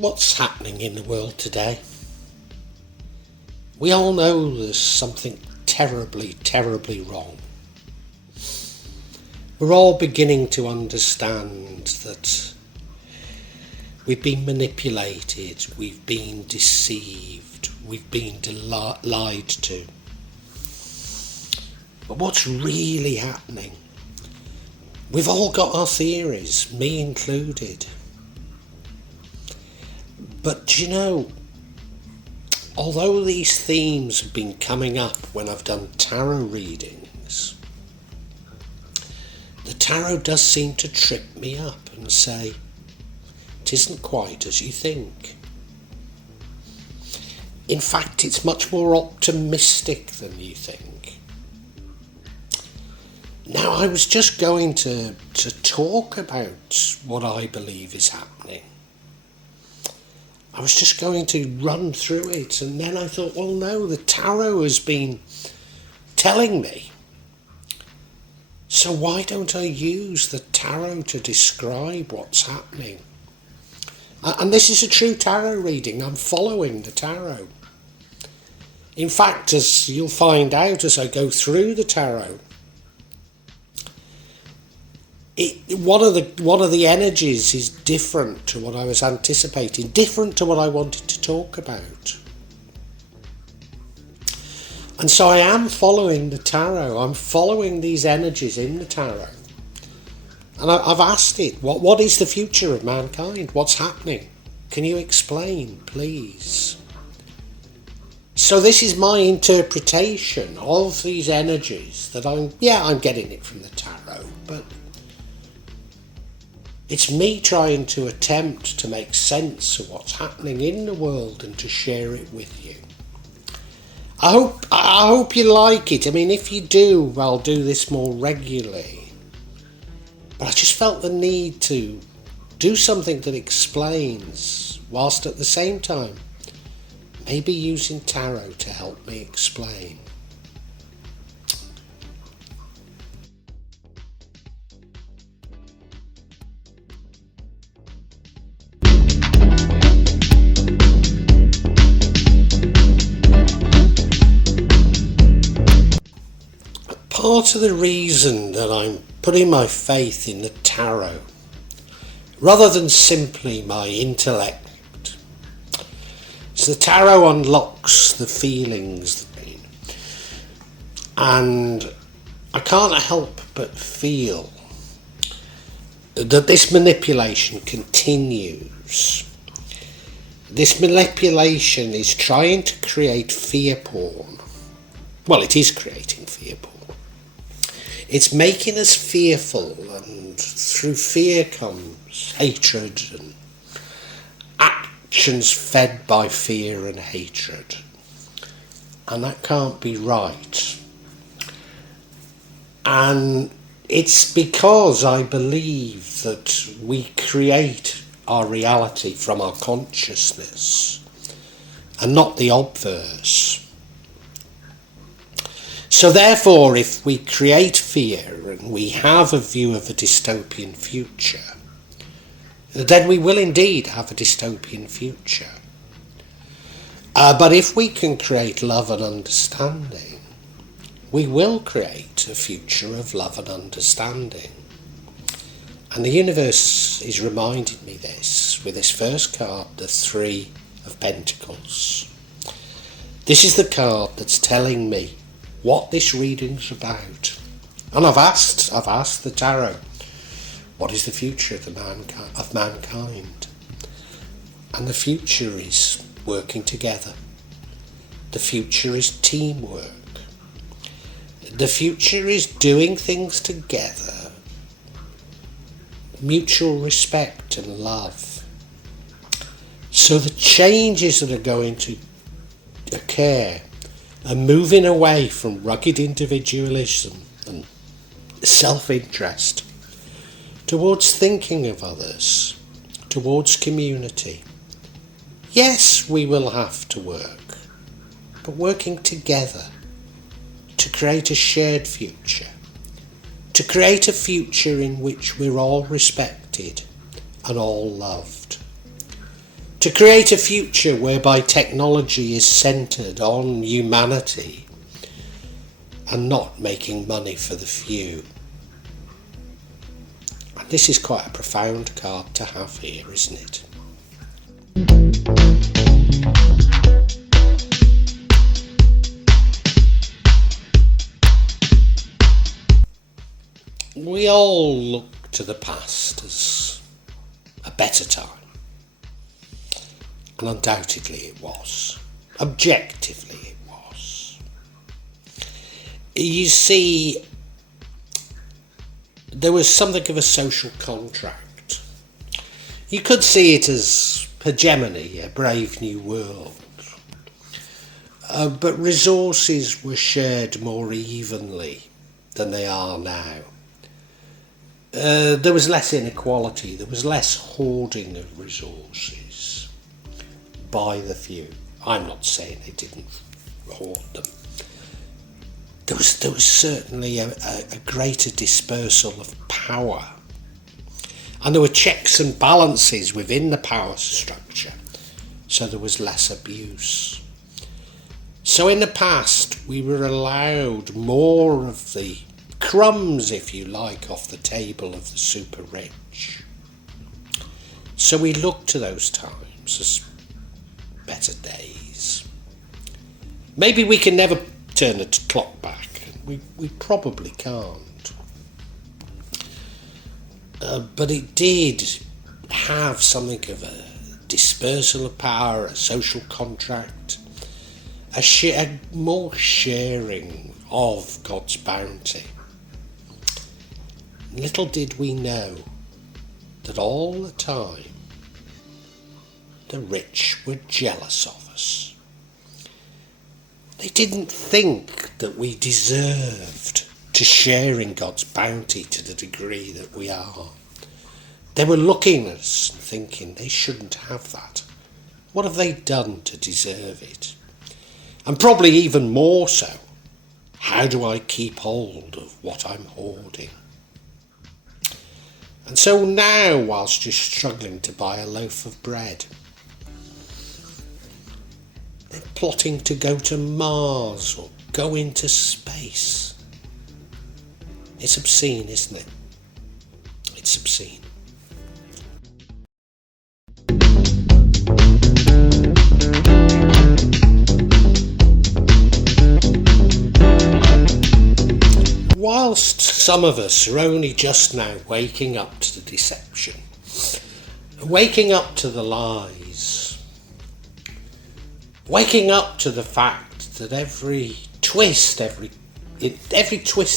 What's happening in the world today? We all know there's something terribly, terribly wrong. We're all beginning to understand that we've been manipulated, we've been deceived, we've been lied to. But what's really happening? We've all got our theories, me included. But you know, although these themes have been coming up when I've done tarot readings, the tarot does seem to trip me up and say, it isn't quite as you think. In fact, it's much more optimistic than you think. Now, I was just going to talk about what I believe is happening. I was just going to run through it, and then I thought, well, no, the tarot has been telling me. So why don't I use the tarot to describe what's happening? And this is a true tarot reading. I'm following the tarot. In fact, as you'll find out as I go through the tarot, one of the energies is different to what I was anticipating, different to what I wanted to talk about. And so I am following the tarot. I'm following these energies in the tarot. And I've asked it, what is the future of mankind? What's happening? Can you explain, please? So this is my interpretation of these energies that I'm getting it from the tarot, but it's me trying to attempt to make sense of what's happening in the world and to share it with you. I hope you like it. I mean, if you do, I'll do this more regularly. But I just felt the need to do something that explains, whilst at the same time, maybe using tarot to help me explain. Part of the reason that I'm putting my faith in the tarot, rather than simply my intellect, is the tarot unlocks the feelings, and I can't help but feel that this manipulation continues. This manipulation is trying to create fear porn. Well, it is creating fear porn. It's making us fearful, and through fear comes hatred and actions fed by fear and hatred. And that can't be right. And it's because I believe that we create our reality from our consciousness and not the obverse. So therefore, if we create fear and we have a view of a dystopian future, then we will indeed have a dystopian future. But if we can create love and understanding, we will create a future of love and understanding. And the universe is reminding me this with this first card, the Three of Pentacles. This is the card that's telling me what this reading's about. And I've asked the tarot, what is the future of mankind? And the future is working together. The future is teamwork. The future is doing things together, mutual respect and love. So the changes that are going to occur are moving away from rugged individualism and self-interest towards thinking of others, towards community. Yes, we will have to work, but working together to create a shared future, to create a future in which we're all respected and all loved. To create a future whereby technology is centred on humanity and not making money for the few. And this is quite a profound card to have here, isn't it? We all look to the past as a better time. And undoubtedly it was. Objectively it was. You see, there was something of a social contract. You could see it as hegemony, a brave new world. But resources were shared more evenly than they are now. There was less inequality, there was less hoarding of resources by the few. I'm not saying they didn't hoard them. There was certainly a greater dispersal of power. And there were checks and balances within the power structure, so there was less abuse. So in the past, we were allowed more of the crumbs, if you like, off the table of the super rich. So we look to those times as better days. Maybe we can never turn the clock back. We probably can't. But it did have something of a dispersal of power, a social contract, a more sharing of God's bounty. Little did we know that all the time the rich were jealous of us. They didn't think that we deserved to share in God's bounty to the degree that we are. They were looking at us and thinking they shouldn't have that. What have they done to deserve it? And probably even more so, how do I keep hold of what I'm hoarding? And so now, whilst you're struggling to buy a loaf of bread, they're plotting to go to Mars or go into space. It's obscene, isn't it? It's obscene. Whilst some of us are only just now waking up to the deception, waking up to the lies, waking up to the fact that every twist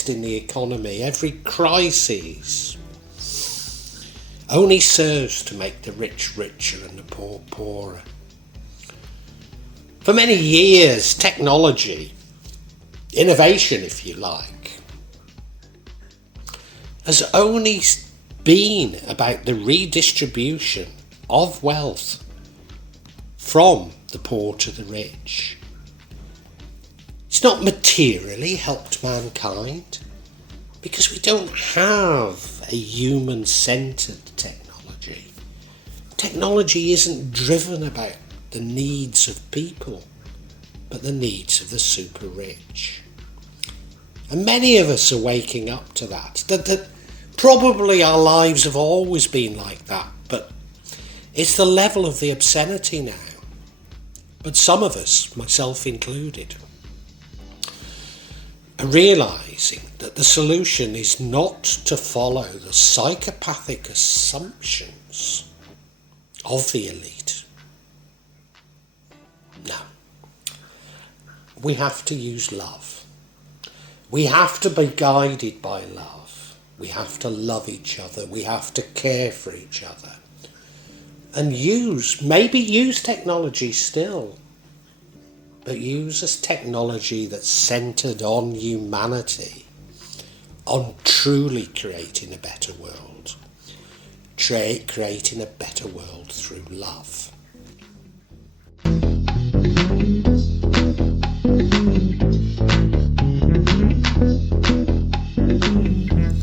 in the economy, every crisis only serves to make the rich richer and the poor poorer. For many years, technology, innovation if you like, has only been about the redistribution of wealth from the poor to the rich. It's not materially helped mankind because we don't have a human-centred technology. Technology isn't driven about the needs of people, but the needs of the super rich. And many of us are waking up to that probably our lives have always been like that, but it's the level of the obscenity now. But some of us, myself included, are realising that the solution is not to follow the psychopathic assumptions of the elite. No. We have to use love. We have to be guided by love. We have to love each other. We have to care for each other. And maybe use technology still, but use as technology that's centred on humanity, on truly creating a better world, creating a better world through love.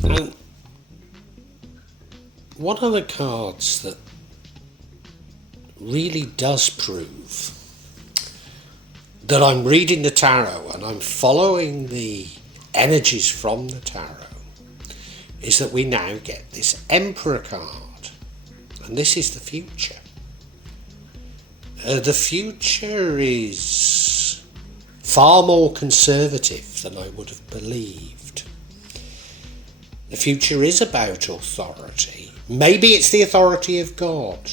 And one of the cards that really does prove that I'm reading the tarot and I'm following the energies from the tarot is that we now get this Emperor card, and this is the future. The future is far more conservative than I would have believed. The future is about authority. Maybe it's the authority of God,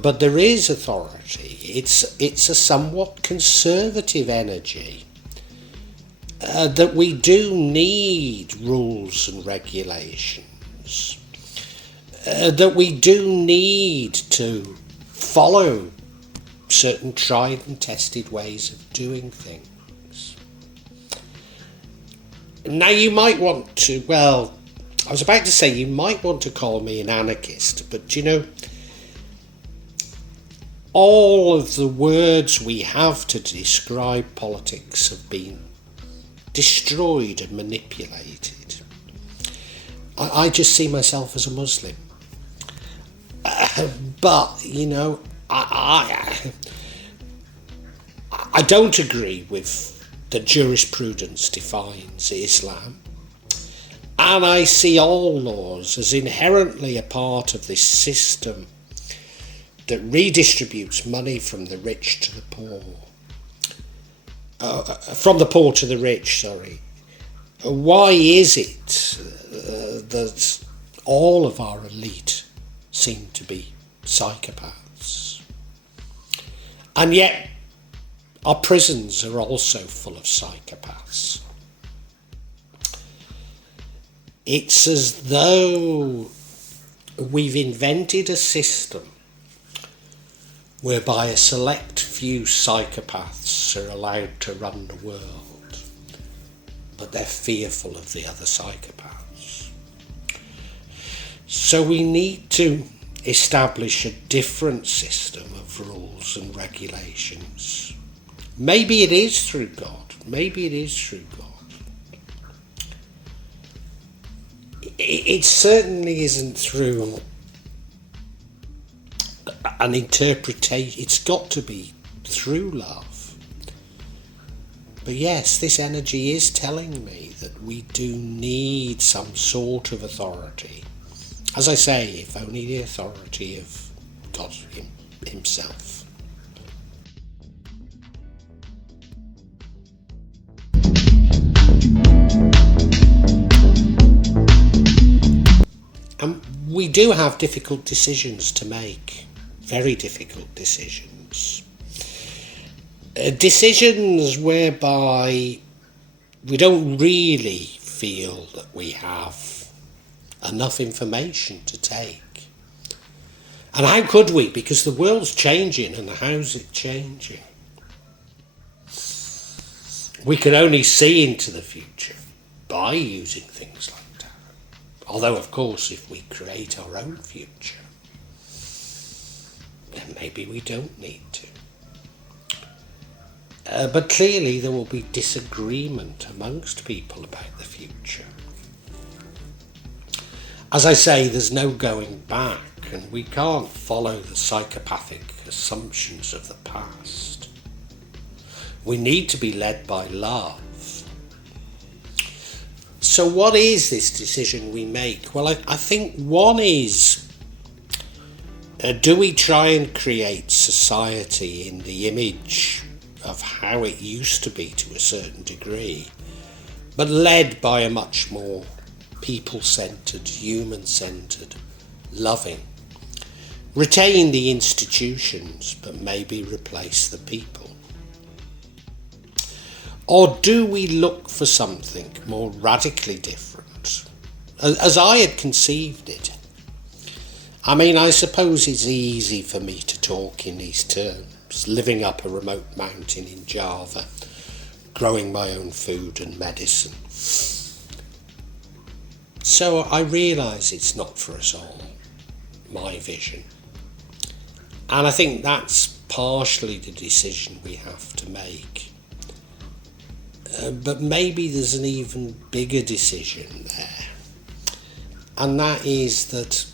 but there is authority. It's a somewhat conservative energy. That we do need rules and regulations, that we do need to follow certain tried and tested ways of doing things. Now you might want to, well, I was about to say you might want to call me an anarchist, but you know, all of the words we have to describe politics have been destroyed and manipulated. I just see myself as a Muslim. But, you know, I don't agree with that jurisprudence defines Islam. And I see all laws as inherently a part of this system that redistributes money from the rich to the poor. From the poor to the rich, sorry. Why is it that all of our elite seem to be psychopaths? And yet our prisons are also full of psychopaths. It's as though we've invented a system whereby a select few psychopaths are allowed to run the world, but they're fearful of the other psychopaths. So we need to establish a different system of rules and regulations. Maybe it is through God. Maybe it is through God. It certainly isn't through an interpretation. It's got to be through love. But yes, this energy is telling me that we do need some sort of authority. As I say, if only the authority of God himself. And we do have difficult decisions to make. Very difficult decisions. Decisions whereby we don't really feel that we have enough information to take. And how could we? Because the world's changing, and how's it changing? We can only see into the future by using things like that. Although, of course, if we create our own future, then maybe we don't need to. But clearly there will be disagreement amongst people about the future. As I say, there's no going back, and we can't follow the psychopathic assumptions of the past. We need to be led by love. So what is this decision we make? Well, I think one is, do we try and create society in the image of how it used to be to a certain degree, but led by a much more people-centred, human-centred, loving? Retain the institutions, but maybe replace the people. Or do we look for something more radically different, as I had conceived it? I mean, I suppose it's easy for me to talk in these terms, living up a remote mountain in Java, growing my own food and medicine. So I realise it's not for us all, my vision. And I think that's partially the decision we have to make. But maybe there's an even bigger decision there. And that is that,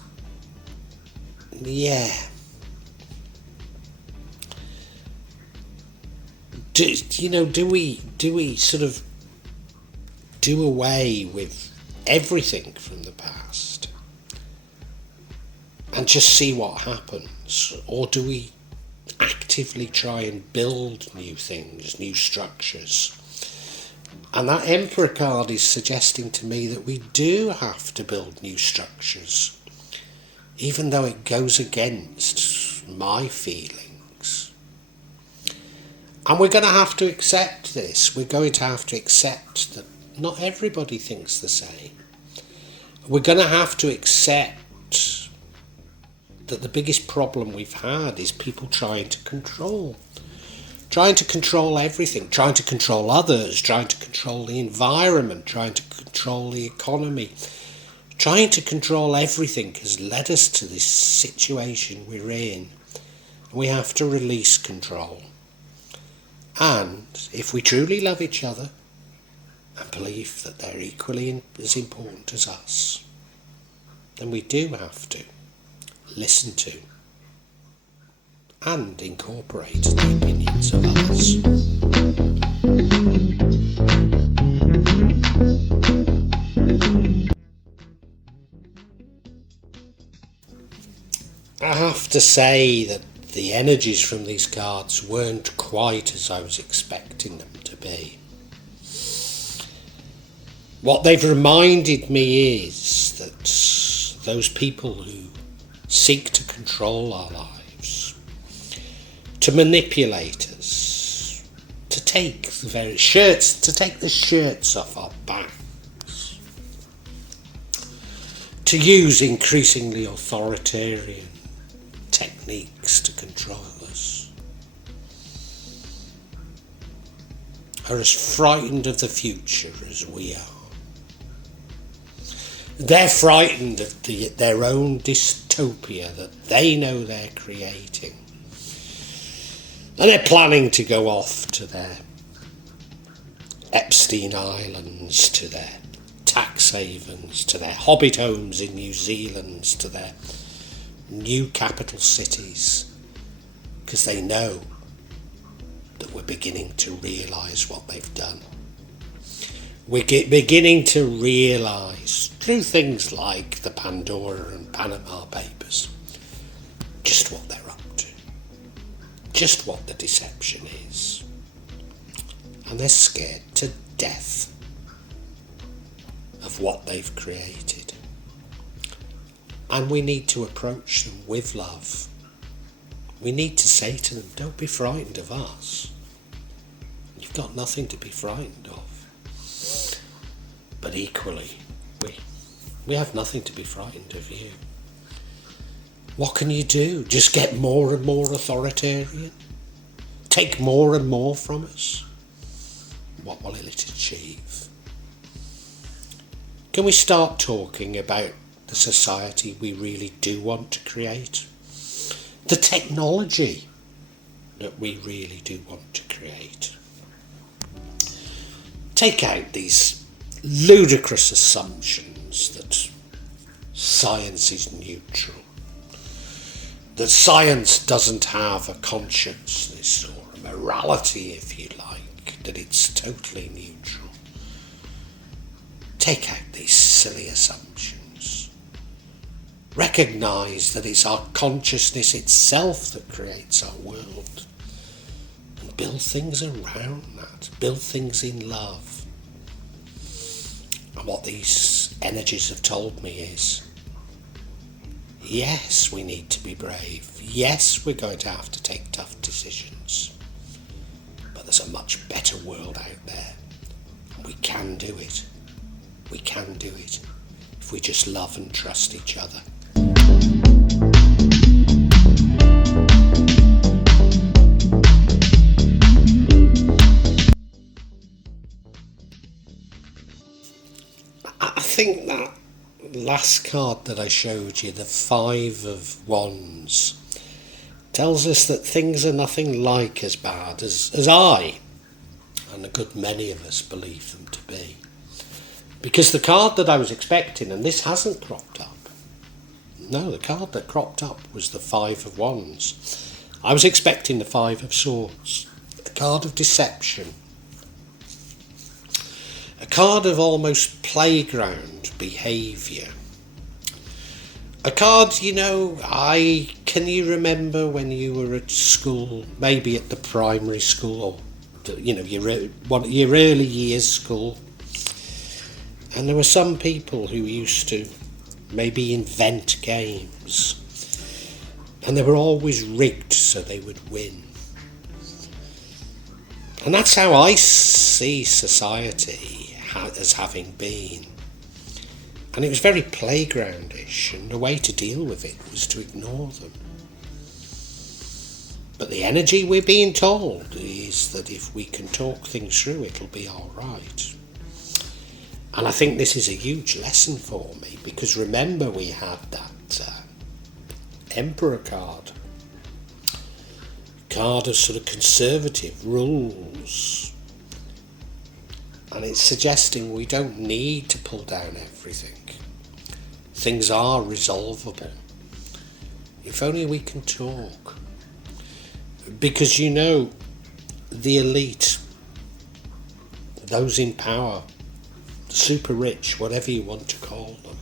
Do we sort of do away with everything from the past and just see what happens? Or do we actively try and build new things, new structures? And that Emperor card is suggesting to me that we do have to build new structures, even though it goes against my feelings. And we're going to have to accept this. We're going to have to accept that not everybody thinks the same. We're going to have to accept that the biggest problem we've had is people trying to control everything, trying to control others, trying to control the environment, trying to control the economy. Trying to control everything has led us to this situation we're in. We have to release control. And if we truly love each other and believe that they're equally as important as us, then we do have to listen to and incorporate the opinions of others. I have to say that the energies from these cards weren't quite as I was expecting them to be. What they've reminded me is that those people who seek to control our lives, to manipulate us, to take the shirts off our backs, to use increasingly authoritarian techniques to control us, are as frightened of the future as we are. They're frightened of their own dystopia that they know they're creating. And they're planning to go off to their Epstein Islands, to their tax havens, to their hobbit homes in New Zealand, to their new capital cities, because they know that we're beginning to realise what they've done. We're beginning to realise, through things like the Pandora and Panama Papers, just what they're up to, just what the deception is. And they're scared to death of what they've created. And we need to approach them with love. We need to say to them, don't be frightened of us. You've got nothing to be frightened of. But equally, we have nothing to be frightened of you. What can you do? Just get more and more authoritarian? Take more and more from us? What will it achieve? Can we start talking about the society we really do want to create? The technology that we really do want to create? Take out these ludicrous assumptions that science is neutral, that science doesn't have a consciousness or a morality, if you like, that it's totally neutral. Take out these silly assumptions. Recognise that it's our consciousness itself that creates our world, and build things around that, build things in love. And what these energies have told me is, yes, we need to be brave. Yes, we're going to have to take tough decisions. But there's a much better world out there. And we can do it. We can do it if we just love and trust each other. I think that last card that I showed you, the Five of Wands, tells us that things are nothing like as bad as I, and a good many of us, believe them to be. Because the card that I was expecting, and this hasn't cropped up. No, the card that cropped up was the Five of Wands. I was expecting the Five of Swords. card of deception, a card of almost playground behaviour. A card, can you remember when you were at school, maybe at the primary school, or your early years school, and there were some people who used to maybe invent games, and they were always rigged so they would win. And that's how I see society as having been. And it was very playgroundish, and the way to deal with it was to ignore them. But the energy we're being told is that if we can talk things through, it'll be all right. And I think this is a huge lesson for me, because remember we had that Emperor card of sort of conservative rules. And it's suggesting we don't need to pull down everything. Things are resolvable. If only we can talk. Because the elite, those in power, the super rich, whatever you want to call them,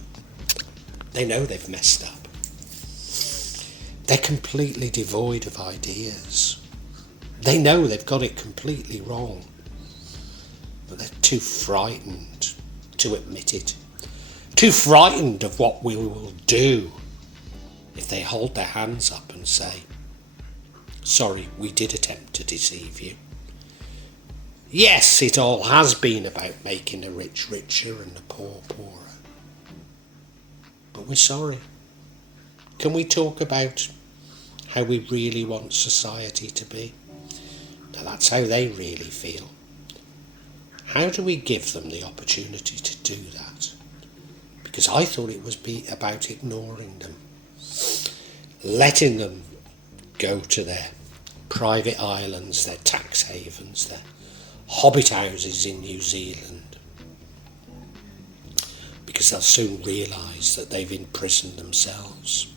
they know they've messed up. They're completely devoid of ideas. They know they've got it completely wrong. But they're too frightened to admit it. Too frightened of what we will do if they hold their hands up and say, sorry, we did attempt to deceive you. Yes, it all has been about making the rich richer and the poor poorer. But we're sorry. Can we talk about how we really want society to be? Now that's how they really feel. How do we give them the opportunity to do that? Because I thought it was about ignoring them, letting them go to their private islands, their tax havens, their hobbit houses in New Zealand, because they'll soon realise that they've imprisoned themselves.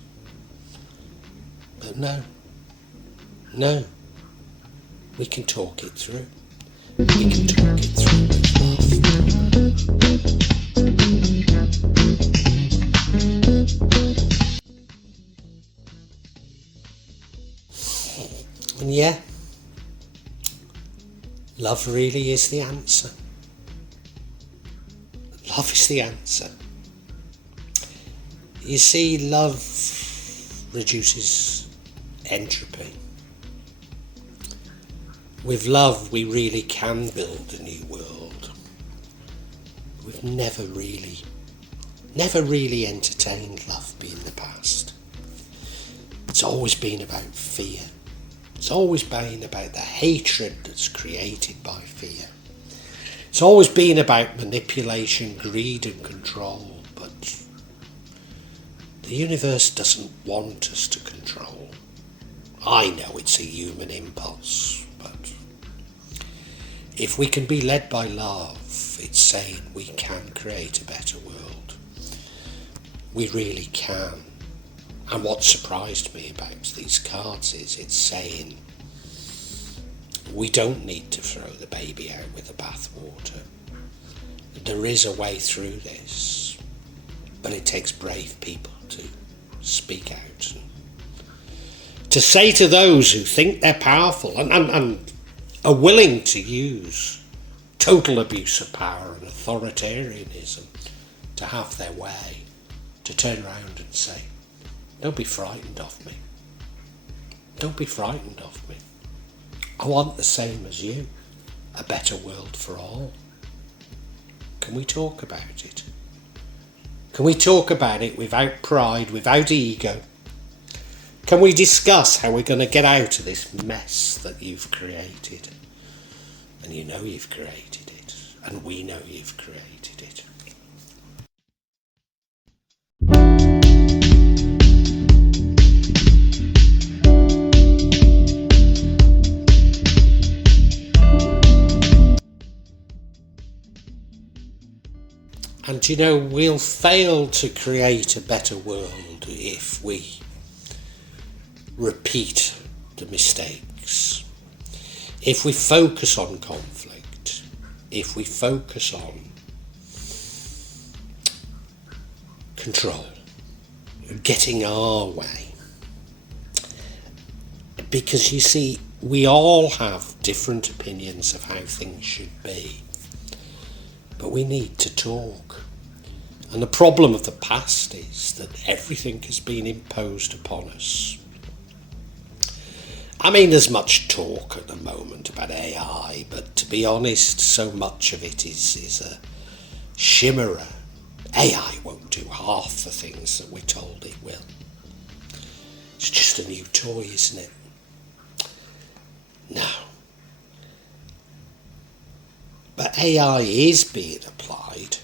But no, we can talk it through. We can talk it through with love. And yeah, love really is the answer. Love is the answer. You see, love reduces entropy. With love, we really can build a new world. We've never really entertained love being the past. It's always been about fear. It's always been about the hatred that's created by fear. It's always been about manipulation, greed and control, but the universe doesn't want us to control. I know it's a human impulse, but if we can be led by love, it's saying we can create a better world. We really can. And what surprised me about these cards is it's saying we don't need to throw the baby out with the bathwater. There is a way through this, but it takes brave people to speak out and to say to those who think they're powerful and are willing to use total abuse of power and authoritarianism to have their way, to turn around and say, don't be frightened of me. Don't be frightened of me. I want the same as you, a better world for all. Can we talk about it? Can we talk about it without pride, without ego? Can we discuss how we're going to get out of this mess that you've created? And you know you've created it, and we know you've created it. And we'll fail to create a better world if we repeat the mistakes. if we focus on conflict, if we focus on control, getting our way. Because you see, we all have different opinions of how things should be, but we need to talk. And the problem of the past is that everything has been imposed upon us. I mean, there's much talk at the moment about AI, but to be honest, so much of it is a chimera. AI won't do half the things that we're told it will. It's just a new toy, isn't it? No. But AI is being applied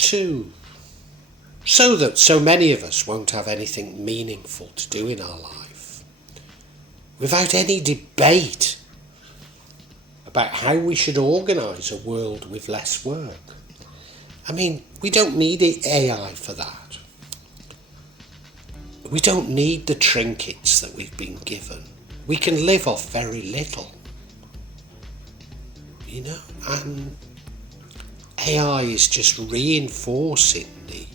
so that so many of us won't have anything meaningful to do in our life, without any debate about how we should organise a world with less work. I mean, we don't need AI for that. We don't need the trinkets that we've been given. We can live off very little, you know, and AI is just reinforcing the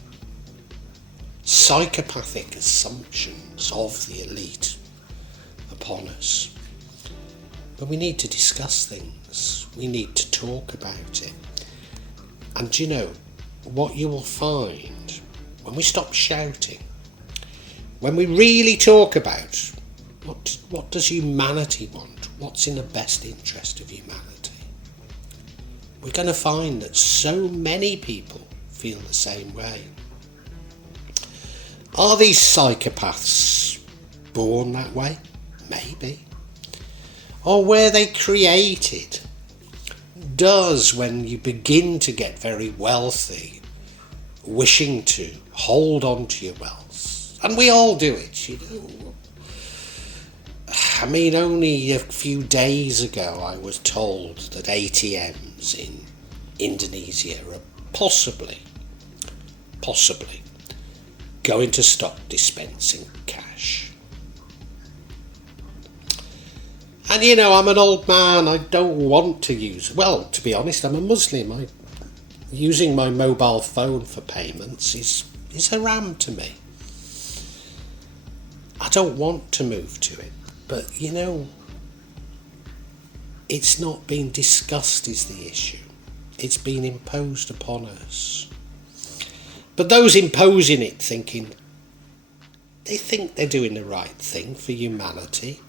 psychopathic assumptions of the elite upon us. But we need to discuss things. We need to talk about it. And you know, what you will find when we stop shouting, when we really talk about what does humanity want, what's in the best interest of humanity, we're going to find that so many people feel the same way. Are these psychopaths born that way? Maybe. Or were they created? Does, when you begin to get very wealthy, wishing to hold on to your wealth, and we all do it, you know. I mean, only a few days ago I was told that ATMs in Indonesia are possibly going to stop dispensing cash. And you know, I'm an old man, I don't want to use, well, to be honest, I'm a Muslim. Using my mobile phone for payments is haram to me. I don't want to move to it, but you know, it's not being discussed is the issue. It's been imposed upon us. But those imposing it they think they're doing the right thing for humanity.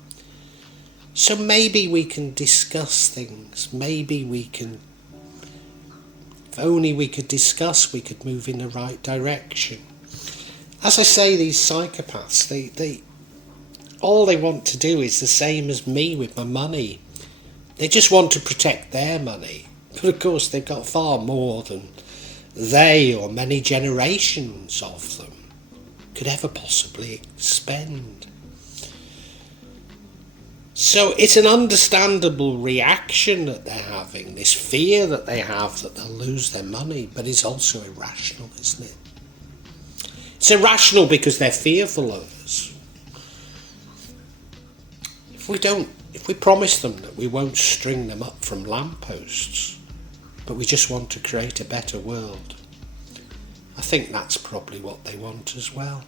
So maybe we can discuss things. Maybe we can, if only we could discuss, we could move in the right direction. As I say, these psychopaths, they all they want to do is the same as me with my money. They just want to protect their money. But of course they've got far more than they or many generations of them could ever possibly spend. So it's an understandable reaction that they're having, this fear that they have that they'll lose their money, but it's also irrational, isn't it? It's irrational because they're fearful of us. If we promise them that we won't string them up from lampposts, but we just want to create a better world, I think that's probably what they want as well.